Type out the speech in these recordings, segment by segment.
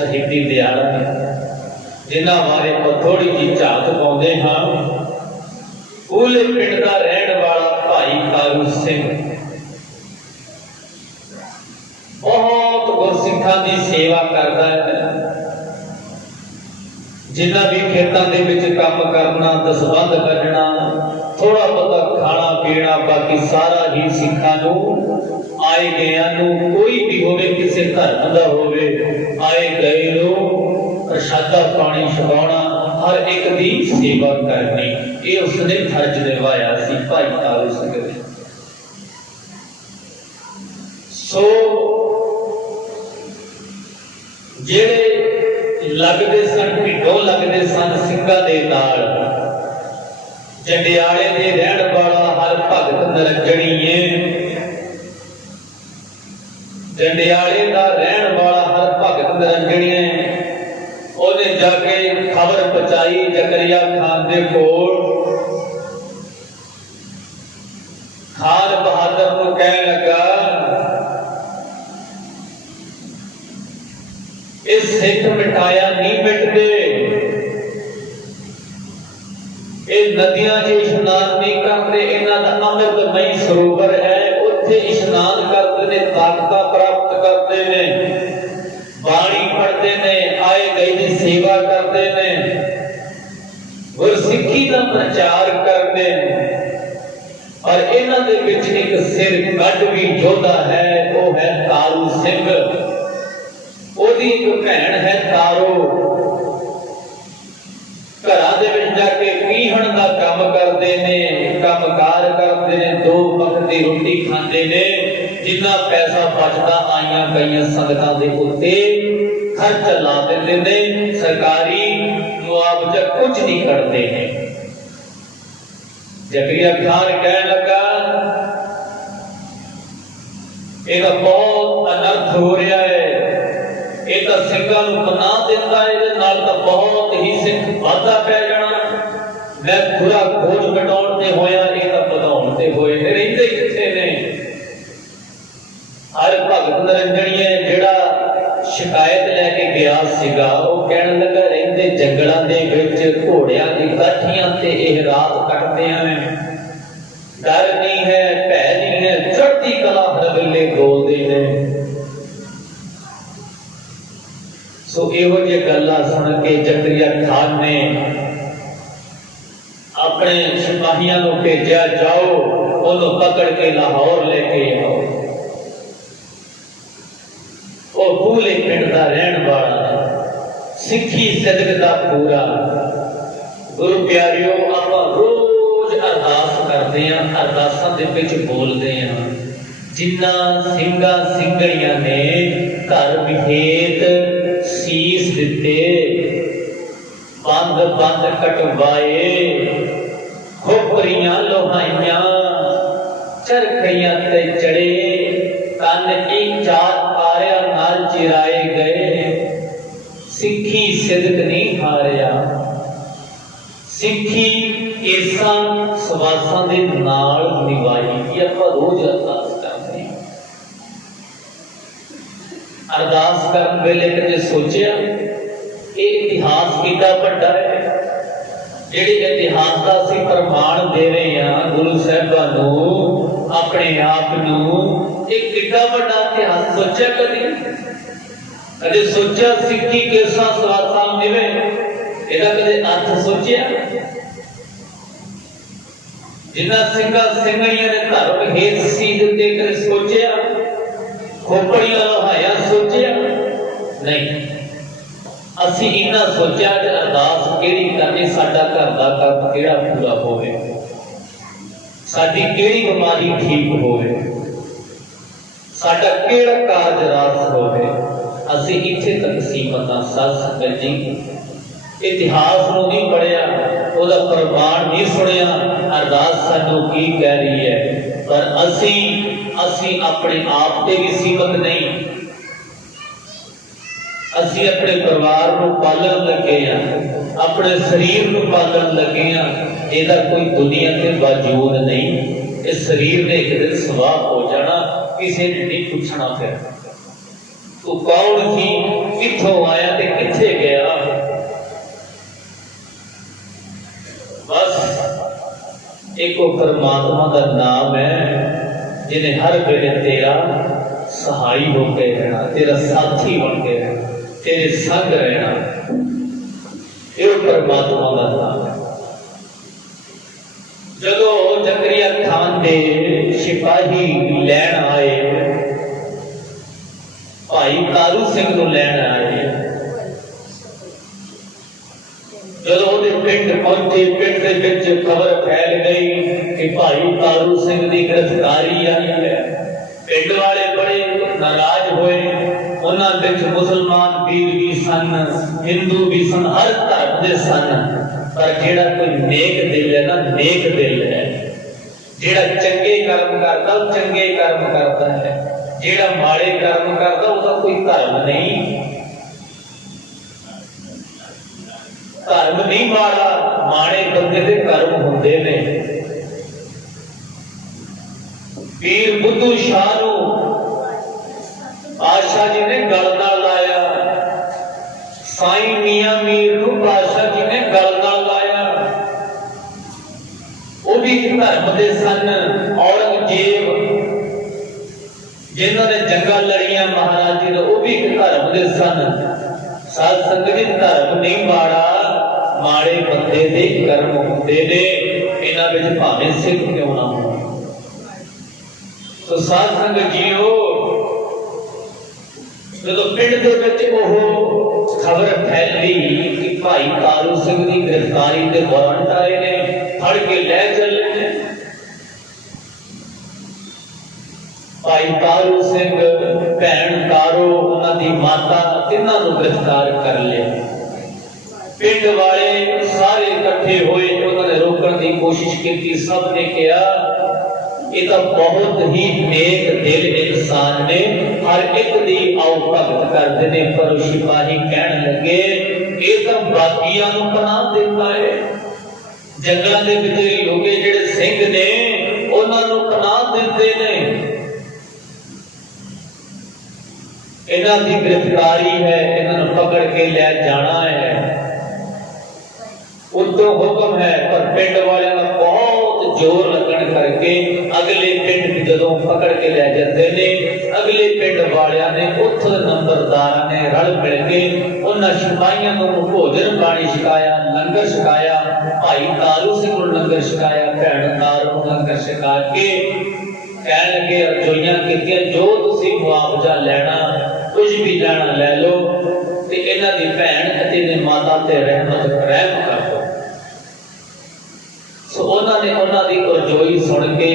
शहीदी दिहाड़ा जिन्हां बारे थोड़ी जी झाक पाउंदे हां। कूले पिंड दा रहण वाला भाई कारू सिंह बहुत गुरसिखां दी सेवा करदा है। जिन्हां भी खेतां दे विच काम करना, दसबंध कढना, थोड़ा बहुत खाना पीना, बाकी सारा ही सिखां नूं आए गए कोई भी होवे, किसी धर्म का होवे, आए गए नूं प्रसादा पानी छकाउणा, हर एक दी सेवा करनी, ये उसने फर्ज निभाया सी भाई कालू सिंह ने। सो जेड़े लगदे सन, ढिडों लगदे सन सिंघां दे नाल, जंडियाले दे रहण वाला हर भगत निरंजनीए, जंडियाले दा रहण वाला हर भगत निरंजनीए, ओने जाके खबर पहुंचाई जकरिया खान दे कोल। खान बहादुर को कहने लगा, इस सिख मिटाया नहीं मिटते, नदियां च इशनान नहीं करते, इन्हां दा अमृतमई सरोवर है, उत्थे इशनान करते ने, ताकत प्राप्त करते ने, बाणी पढ़ते ने, आए गए की सेवा करते ने, गुरसिक्खी का प्रचार करते हैं। और इन्हां दे विच एक सिर गढ़ भी योद्धा है, वो है कालू सिंह। ओदी एक भैन है तारो, घरां दे विच जाके पीहण दा काम करदे ने, कामकार करदे ने, 2 वक्त दी रोटी खांदे ने, जिन्ना पैसा बचदा आईयां गईयां संगतां दे उत्ते खर्च ला दिंदे ने, सरकारी मुआवजा कुछ नहीं करते हैं। जकरिया खान कहने लगा, इहदा बहुत अनर्थ हो रहा है, ये तो सिंघां नूं पनाह दिंदा है, इहदे नाल तां बहुत ही सिख वाधा पै जाना। मैं पूरा खोज मिटाउण ते होया, ये तां ਵਧਾਉਣ ते होए ने, रहिंदे किथे ने? हर भगत निरंजनीए जिहड़ा शिकायत लैके गया सीगा, वो कहण लगा, रहिंदे जंगलां दे विच घोड़ियां दी काठियां ते इह रात कटदे हैं, डर नहीं है, भै नहीं है, चढ़दी कला हर वेले बोलदे ने। सो इहो जी गल्लां सुन के जकरिया खान ने अपने सिपाहियों को भेजा, जाओ उन्होंने पकड़ के लाहौर लेके आओ। वो कूले पिंड का रहन वाला है, सिक्खी सिदक का पूरा। गुरु प्यारियों, आप रोज अरदास करते हैं, अरदासां दे विच बोलते हैं, जिन्ना सिंघां सिंघड़ियां ने घर विहेत शीस दिते, बंद बंद कटवाए, खोपरियां लोहाइयां, चरखियां ते चढ़े, कन की 4 पारियां नाल चिराए गए, सिक्खी सिदक नहीं हारिया। सिक्खी केसां सवासां दे नाल निभाई, ये आपां रोज अरदास करते हैं। अरदास करन वेले कदे सोचिया ये इतिहास कितना बड़ा है, जिहड़े इतिहास का असीं प्रमाण दे रहे हैं गुरु साहिबां नूं, अपने आप नूं, एक कितना बड़ा इतिहास सोचा? कदे सोचा सिक्खी केसां सवासां निवे, इहदा कदे अर्थ सोचिया? जिन्हां सिंघां सिंघड़ियां ने धर्म हेत सीध दे कर सोचिया? खोपड़ियां लोहाया सोचिया? नहीं। असी इन्ना सोचा कि अरदास केड़ी करनी, साडा घर दा काम केड़ा पूरा होवे, साडी केड़ी बीमारी ठीक होवे, साडा केड़ा कारज रास होवे। असी इत्थे तक सीमत हां। साध संगत जी, इतिहास नूं नहीं पढ़िया, ओहदा प्रमाण नहीं सुनिया, अरदास सानू की कह रही है, पर असी अपने आप ते भी सीमत नहीं। असी अपने परिवार को पालन लगे हैं, अपने शरीर को पालन लगे हैं, ਇਹਦਾ कोई दुनिया के वजूद नहीं। इस शरीर ने एक दिन सवाह हो जाना, किसी ने नहीं पूछना। फिर तू कौन थी, कित्थों आया ते कित्थे गया। बस एक परमात्मा का नाम है जिन्हें हर वेले तेरा सहाई हो के रहना, तेरा साथी बन के रहना, तेरे संग रहना। ये परमात्मा का नाम है। जदों जकरिया खान दे सिपाही लैन आए, भाई तारू सिंह को लैन आए, जदों उहदे पिंड पहुंचे, पिंड दे विच खबर फैल गई कि भाई तारू सिंह की गिरफ्तारी आई है। पिंड वाले बड़े नाराज हुए। उन्हां विच मुसलमान वीर भी सन, हिंदू भी सन, हर धर्म के सन। पर जेड़ा कोई नेक दिल है ना, नेक दिल है, जेड़ा चंगे कर्म करता वो चंगे कर्म करता है, जेड़ा माड़े कर्म करता उसका कोई धर्म नहीं। धर्म नहीं माड़ा, माड़े बंदे दे कर्म होंदे ने। वीर बुद्धू शाह नूं पातशाह जी ने गल नाल लाया, साईं मियां मीर नूं पातशाह जी ने गल नाल लाया। वो भी धर्म दे सन। औरंगजेब जिन्होंने जंगा लड़िया महाराज जी ने, वो भी धर्म दे सन। साध संगत जी, धर्म नहीं माड़ा, माड़े बंदे दे कर्म होंदे ने। इन्हां विच भावें सिख क्यों ना हो। तो साध संगत जीओ, जदों पिंड दे विच ओह खबर फैली कि भाई तारू सिंह की गिरफ्तारी के वारंट आए ने, फड़ के लै चले ने। भाई तारू सिंह, भैन तारो, उन्हां दी माता, तिन्हां नूं गिरफ्तार कर लिया। पिंड वाले सारे इकट्ठे हुए, उन्होंने रोकने की कोशिश की। सब ने कहा ये तो बहुत ही नेक दिल इंसान ने, हर एक दी आओ भगत करते ने। पर सिपाही कहन लगे ये तो बाकियां नूं पनाह देता है। जंगलों के विच लोग जिहड़े सिंह ने उन्हां नूं पनाह दिंदे ने। इन्हां दी गिरफ्तारी है, इन्हां नूं पकड़ के ले जाना है। उतो हुक्म है, पर पिंड वालियां दा बहुत जोर लगन करके अगले पिंड जदों पकड़ के ले जाते ने, अगले पिंड वालियां ने, उत्थे नंबरदारां ने रल मिल के उन्हां सिपाहियां नूं भोजन पानी छकाया, लंगर छकाया। भाई तारू सिंह नूं लंगर छकाया, भैन तारू नूं लंगर छका के कहण लगे रजोइयां कीतियां, जो तुसीं मुआवजा लैना, कुछ भी लैना लै लो, ते इन्हां दी भैन अते दी माता ते रहमत रहम कर दो। सो उन्होंने उन्हां दी रजोई सुन के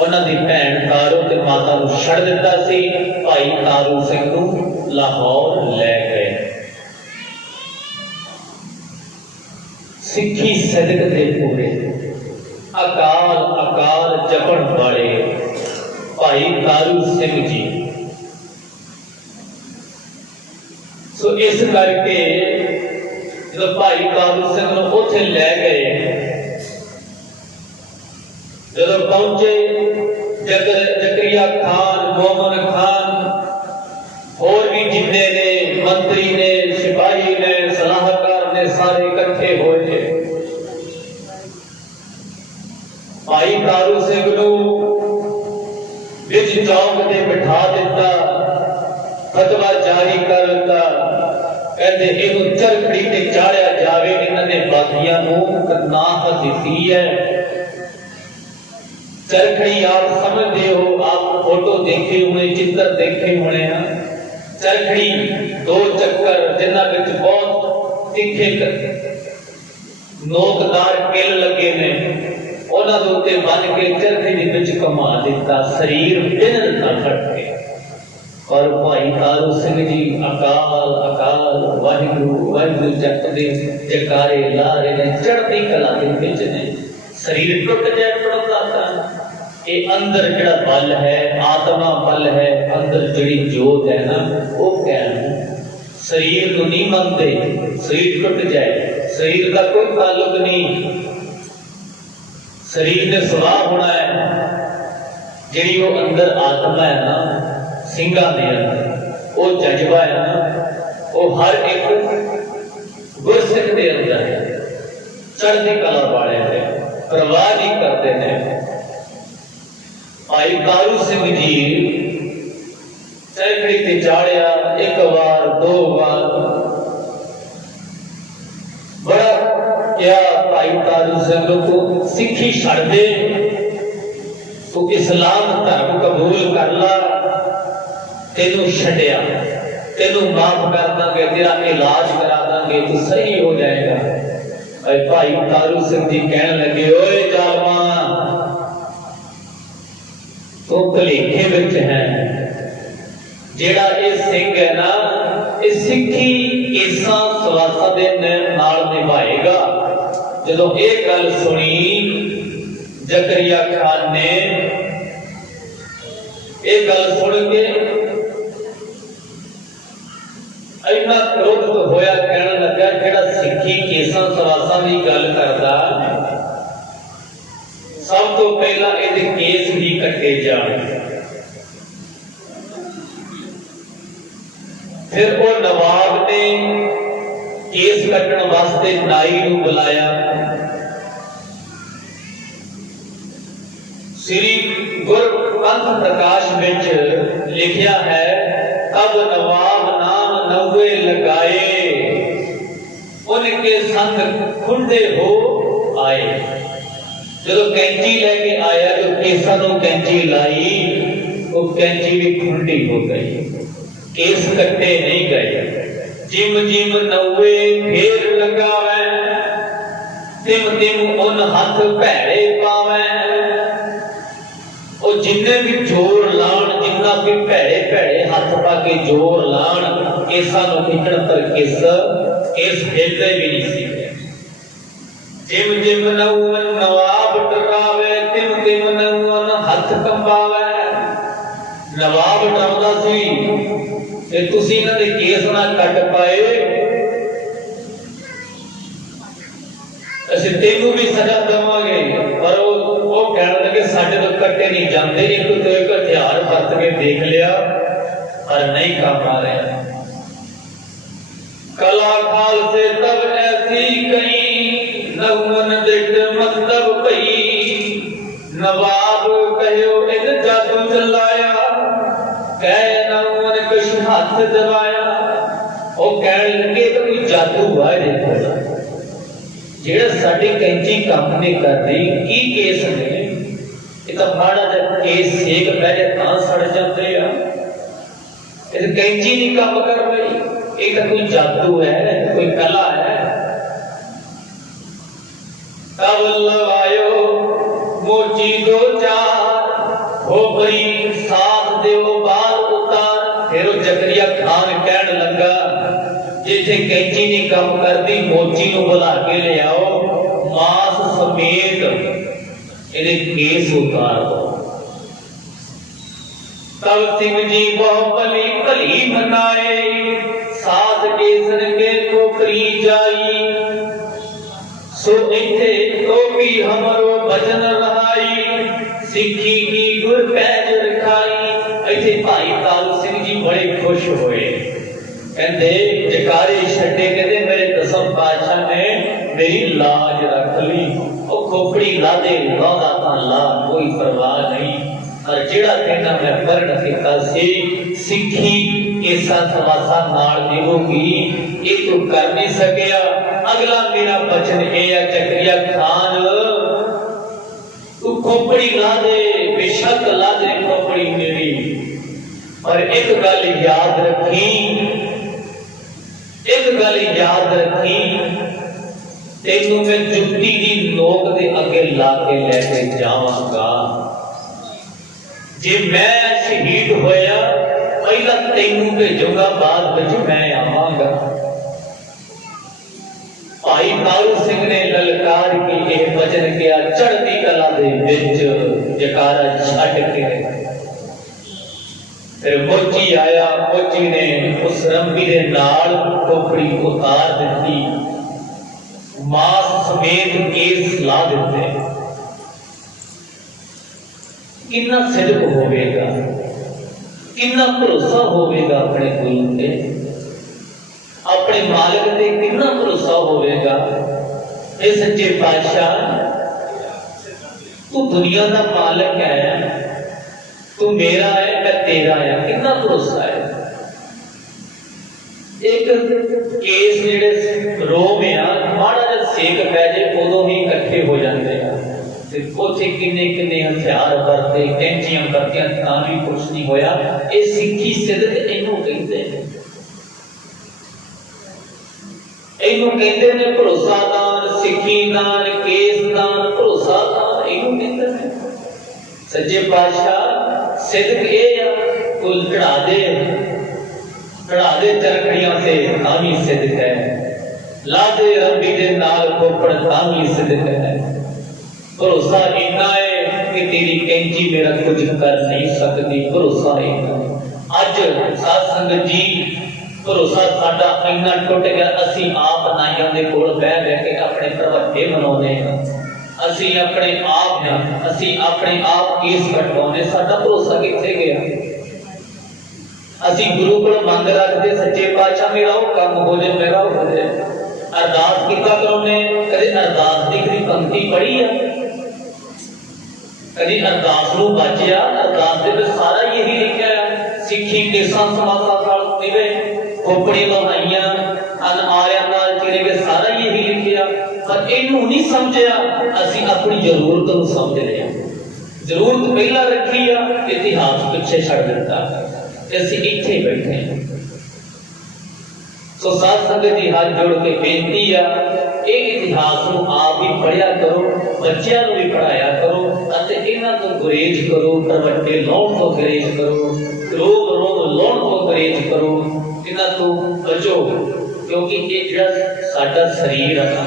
उन्हां दी भैन तारू ते माता नूं छड़ दिता सी। भाई तारू सिंह नूं लाहौर लै गए। सिक्खी सदक दे पूरे अकाल अकाल जपण वाले भाई तारू सिंह जी। सो इस करके जब भाई तारू सिंह नूं उत्थे लै गए, जदों पहुंचे जकरिया खान, मोमन खान, होर भी जिन्ने ने मंत्री ने, सिपाही ने, सलाहकार ने, सारे इकट्ठे हुए। भाई तारू सिंह नूं विच चौक ते बिठा दिता, फतवा जारी कर दिता। कहते इहनूं चरखड़ी ते चाढ़िया जावे, इन्हां ने बागियां नूं नाह दित्ती है। चरखड़ी आप समझते हो, आप फोटो देखे हुए, चित्र देखे होने हैं। चरखड़ी दो चक्कर जिन्हां विच बहुत तिखे नोकदार किल लगे ने, उन्हां दे उत्ते बन के चरखड़ी दे विच घुमा दिता, शरीर बिन ना फटके। और भाई तारू सिंह जी अकाल अकाल वाहिगुरू वाहिगुरू जप दे जयकारे ला रहे ने, चढ़ती कला दे विच ने। शरीर टुट जाए टुटदा था। ये अंदर जिहड़ा बल है, आत्मा बल है, अंदर जिहड़ी जोत है ना, वो कहना शरीर को नहीं मनते। शरीर टुट जाए, शरीर का कोई ताल्लुक नहीं, शरीर ने सुलाह होना है। जिहड़ी वो अंदर आत्मा है ना, सिंगा दे अंदर वो जज्बा है ना, वो हर एक गुरसिख के अंदर चढ़ती कला वाले ने परवाह नहीं करते हैं। भाई तारू सिंह जी सैकड़ी ते चाड़िया एक बार दो बार, बड़ा क्या भाई तारू सिंह को सिखी छड़ दे तो इस्लाम धर्म कबूल कर ला, तेनू छड्या, तेनू माफ कर देंगे, तेरा इलाज करा देंगे, तू सही हो जाएगा। भाई तारू सिंह जी कहने लगे, ओए जालमा तो भलेखे विच है, जेड़ा ये सिंह है ना, ये सिखी केसां सवासां दे नाल निभाएगा। जदों ये गल सुनी जकरिया खान ने, ये गल सुन के इन्ना क्रोधित होया, कहने लगा जेड़ा सिखी केसां सवासां दी गल करदा, सब तो पहला इहदे केस ही कटे जाण। फिर वो नवाब ने केस कटण वास्ते नाई नूं बुलाया। श्री गुरपंथ प्रकाश विच लिखिया है, तब नवाब नाम नवे लगाए, उनके संग खुंडे हो आए। जो कैंची लेके आया, जो केसां नूं कैंची लाई, वो कैंची भी खुंडी हो गई, केस कट्टे नहीं गए। जिम जिम नवे फेर लगावे, तिम तिम उन हथ भैड़े पावे। वो जिन्ने भी जोर लाण, जिन्ना भी भैड़े भैड़े हथ पा के जोर लाण, केसां नूं खिंचण पर केस हिलदे भी नहीं सी। जिम जिम नवन नवाब डरावे, तिम तिम नवन हथ कंबावे। नवाब डरदा सी कि तुसीं इन्हां दे केस ना कट पाए, ਅਸੀਂ ਤੈਨੂੰ भी सजा देवांगे। पर वो कहने लगे साडे तो कट्टे नहीं जाते, एक तो एक हथियार बरत के देख लिया पर नहीं काम आ रहा। कला खाल से तब ऐसी कई, नगमन दिट मतलब पई। नवाब कहो इन जादू चलाया, कह नगमन कुछ हाथ दबाया। वो कहने लगे तो कोई जादू है देखो, जेड़ा साडी कैंची काम नहीं कर रही, की केस ने, ये तो माड़ा जिहा केस सेक पै जाए तां सड़ जाते आ। ये कैंची नहीं काम कर रही, ये तो कोई जादू है, कोई कला है। तब लगायो मोची दो चार, खोपरी साथ देओ बाल उतार। फिर जकरिया खान कहने लगा, जिथे कैंची नहीं काम करती, मोची नूं बुला के ले आओ, मास समेत इहदे केस उतार दो। तब सिंह जी बहुत भली भली मनाए, साथ केसर के खोपरी जाई। सो इथे तो भी हमरो भजन रहाई, सिखी की गुर पैज रखाई। इथे भाई तारू सिंह जी बड़े खुश होए, कहते जकारे छड्डे, कहते मेरे दसम पातशाह ने मेरी लाज रख ली। वो खोपड़ी ला दे, लादा तां ला, कोई परवाह नहीं। पर जेड़ा कहना मैं पढ़ किता सी, सिखी केसा सवासा नाल देवोगी, ये तू कर नहीं सकिया। अगला मेरा बचन ये है, जकरिया खान तू खोपड़ी ला दे, बेशक ला दे खोपड़ी मेरी, पर एक गल याद रखी, एक गल याद रखी, तेनू मैं जुत्ती दी नोक दे अगे ला के लेके जावांगा। जे मैं शहीद होया, पहला तेनू भेजूंगा, बाद विच मैं आवांगा। भाई तारू सिंह ने ललकार की यह वचन किया, चढ़ती कला दे विच जकारा छड्ड के। फिर मोची आया, मोची ने उस रंबी दे नाल खोपड़ी उतार दी, मास समेत केस ला दिते। कितना सिद्क होवेगा, कितना भरोसा होवेगा अपने गुरु ते। अपने मालिक ते कितना भरोसा होवेगा। ये सच्चे पातशाह तू दुनिया का मालिक है, तू मेरा है मैं तेरा है, कितना भरोसा है। एक केस जेडे रोम आ माड़ा जिहा सेक पै जाए उदों ही इकट्ठे हो जाते हैं। उत्थे किन्ने किन्ने हथियार वरते कैंचियां वरतियां तां भी कुछ नहीं होया। ये सिक्खी सिदक इहनूं कहंदे ने, इहनूं कहंदे ने भरोसादान, सिक्खीदान, केसदान, भरोसादान इहनूं कहंदे ने। सच्चे पातशाह सिदक ये आ कोई चढ़ा दे चरखड़ियां से तां भी सिदक है, ला दे रब्बी दे नाल खोपड़ तां भी सिदक है। भरोसा इन्ना है कि तेरी कैंची मेरा कुछ कर नहीं सकती। भरोसा इन्ना अज साध संगत जी भरोसा साडा इन्ना टुट गया। असी आप नाइयां दे कोल बह बह के अपने प्रवट्टे मनाउने हां, असी अपने आप केस कटवाउने। साडा भरोसा किथे गया। असी गुरु को मंग रखते सच्चे पातशाह मेरा वो कम हो जाए, मेरा हो जाए। अरदास किता करोने, कदे अरदास की कभी पंक्ति पढ़ी है, कभी अरदास नूं वाचिया। अरदास दे विच सारा यही लिखा है, सिੱਖੀ केसां समासा नाल निवे खोपड़ी लहाइयां अन आरियां नाल चिड़े के, सारा यही लिखिया। पर इनू नहीं समझिया, असी अपनी जरूरत नूं समझ लिया। जरूरत पहला रखी आ, इतिहास पिछे छड़ दिता। असी इत्थे बैठे हैं। सो साध संगत जी हाथ जोड़ के बेनती आ, ये इतिहास नूं आप भी पढ़िया करो, बच्चों को भी पढ़ाया करो, इन्हां तो गुरेज करो, प्रवट्टे लाउण तो गुरेज करो, रोग लाउण तो गुरेज करो, इन्हां तो बचो। क्योंकि ये जिहड़ा साडा शरीर है ना,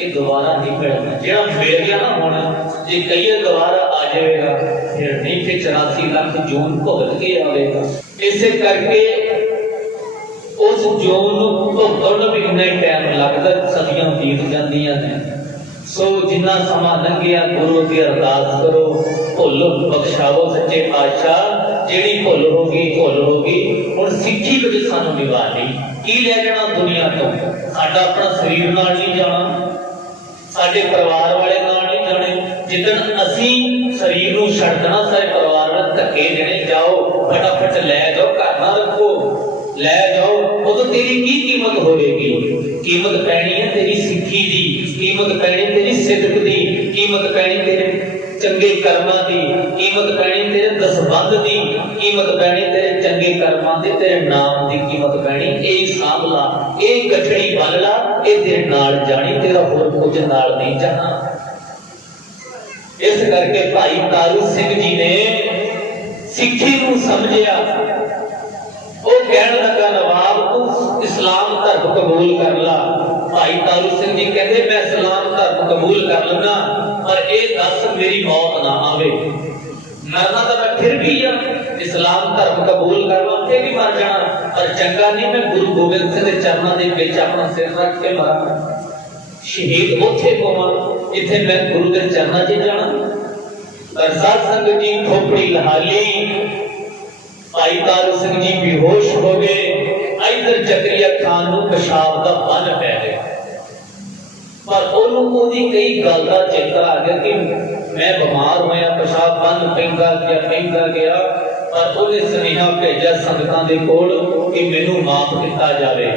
ये दोबारा नहीं मिलना। जिहड़ा मिल गया ना होना, जे कई दोबारा आ जाएगा फिर नहीं, फिर 84 लाख जून भुगत के आएगा। इसे करके उस जून भुगतण भी उन्ना ही टाइम लगता, सदियां बीत जांदियां ने। सो जिन्ना समा लंघिया गुरु की अरदास करो, भुल बख्शावो सच्चे पातशाह। जिहड़ी भुल होगी हुण सिੱਖੀ विच सानू निभानी की ले जाना दुनिया तो। साडा अपना शरीर नाल नहीं जाना, साडे परिवार वाले नाल नहीं जाने। जिदन असी शरीर नूं छड्ड देना, सारे परिवार वाले धक्के देने, जाओ फटाफट लै जाओ, घर ना रखो, लै जाओ। उदों तेरी की कीमत होगी? कीमत पैनी है तेरी सिੱਖੀ दी, कीमत पैनी तेरी सिदक दी, कीमत पैनी तेरे चंगे कर्मां दी, कीमत पैनी तेरे दसबंध दी, कीमत पैनी तेरे चंगे कर्मां दी, तेरे नाम दी कीमत पैनी। यही सांभ ला, ये गठड़ी बन ला, ये तेरे नाल जानी, तेरा होर कुछ नाल नहीं जाना। इस करके भाई तारू सिंह जी ने सिੱਖੀ नूं समझिया। वो कहण लगा नवाब तू इस्लाम धर्म कबूल कर ला। भाई तारू सिंह जी कहते मैं इस्लाम धर्म कबूल कर लगा, पर ये दस मेरी मौत ना आवे। मरना तो मैं फिर भी इस्लाम धर्म कबूल कर ला, फिर भी मर जाना, पर चंगा नहीं मैं गुरु गोबिंद सिंह के चरणों के विच अपना सिर रख के मरा, शहीद उत्थे होवां जिथे मैं गुरु के चरणों च जाना। पर साध संगत जी खोपड़ी लहाली, भाई तारू सिंह जी बेहोश हो गए। इधर जकरिया खान नूं पेशाब का बन पै गया, पर ओहदी कई गल का चेता आ गया कि मैं बीमार होया, पेशाब बन पैंदा गया। पर उन्हें सुनेहा भेजा संगतां दे कोल कि मैनूं माफ किया जाए।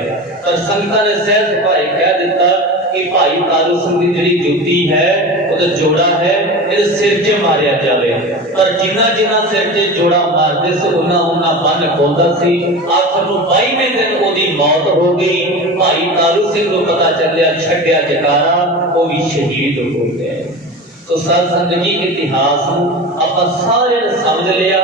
पर संगतां ने सहज भाई कह दिता कि भाई तारू सिंह की जिहड़ी जुत्ती है, उहदा जोड़ा है, इहदे सिर 'च मारिया जाए। पर जिन्ना जिन्ना सिर 'च जोड़ा मारदे सी उन्ना उन्ना बन खोलदा सी। आखिर नूं 22वें दिन उहदी मौत हो गई। भाई तारू सिंह नूं पता चलिया, छड्डिया जकारा, वो भी शहीद हो गए। तो साध संगत जी इतिहास नूं आपां सारे ने समझ लिया,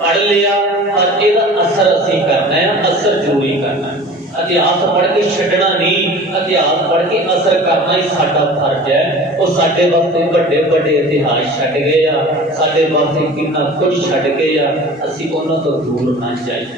पढ़ लिया, पर इहदा असर असीं करना है, असर जरूरी करना है। इतिहास पढ़ के छड्डना नहीं, इतिहास पढ़ के असर करना ही साडा फर्ज है। वो साडे वास्ते वड्डे वड्डे इतिहास छड्ड गए आ, साडे वास्ते कितना कुछ छड्ड गए आ, असीं उन्हां तो दूर ना जाइए।